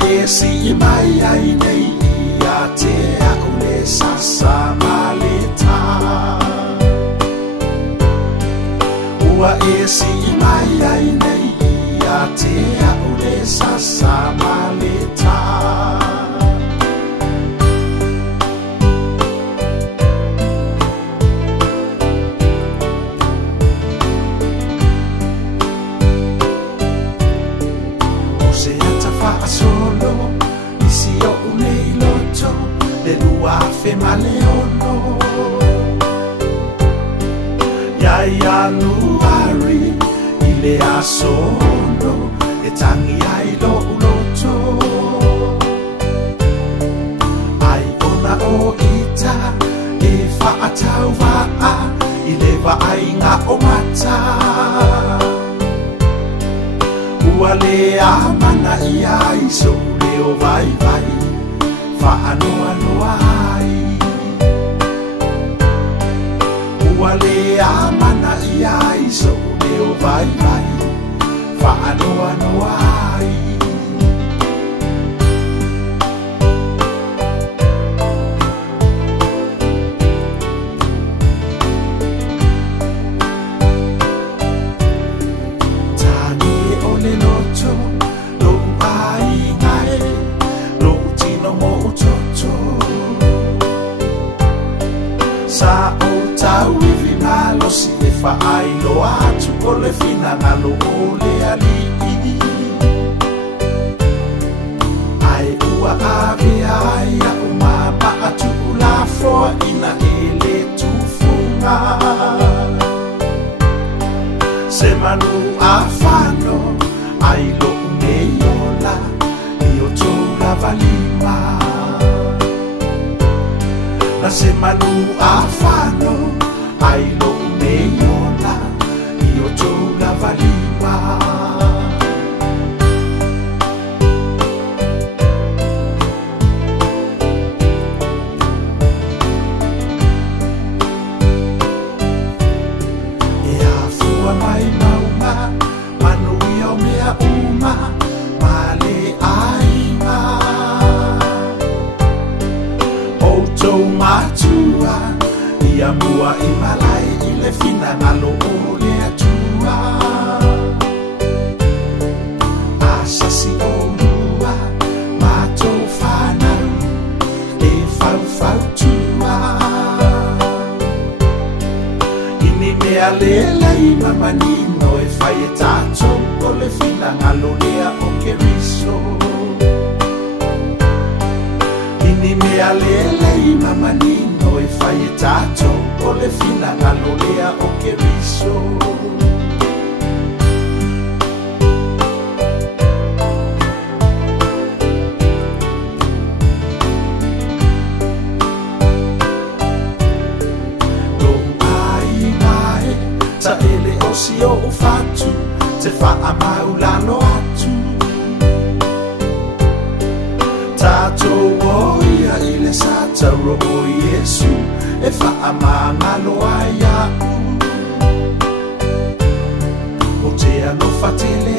esi mai ai nei ia te au le sasa maleta. Ua esi mai ai nei ia te au le sasa maleta. Solo isi o nei loto le lua fe maleono ya nuari ile asono e tangi ai lo loto ai ona o ita e fa atau va a ile va ai nga o mata. Ua le amana ia iso leo vai vai fa anoa noa ai. Ua le amana ia iso leo vai vai fa anoa noa ai. Sa o tau iwi malo si e fa ai lo atu o le fina ngalo o le ali. Ai ua ave ai a umama atu la foa ina e le tufunga. Se manu a fano ai lo uneiola i o tola valima. Na se manu a fano ai lo uneiola i o tola valima. E a fua mai mauma manu i o mea uma ma le ainga. Outou matua ia mua i malai i le fina ngalo o le atua. Asasi o lua matou whanau e fau fau tua. Ini mea lelei mamanino e fai e tatou o le fina ngalo lea o ke riso. Ni mea lelei mamanino e fai e tato o le fina ngalo lea o ke riso. No ai mai ta ele o si o fatu te fa amaulano atu. Tato o ia ile sataro o Yesu e fa amangalo ai au. O te ano fatele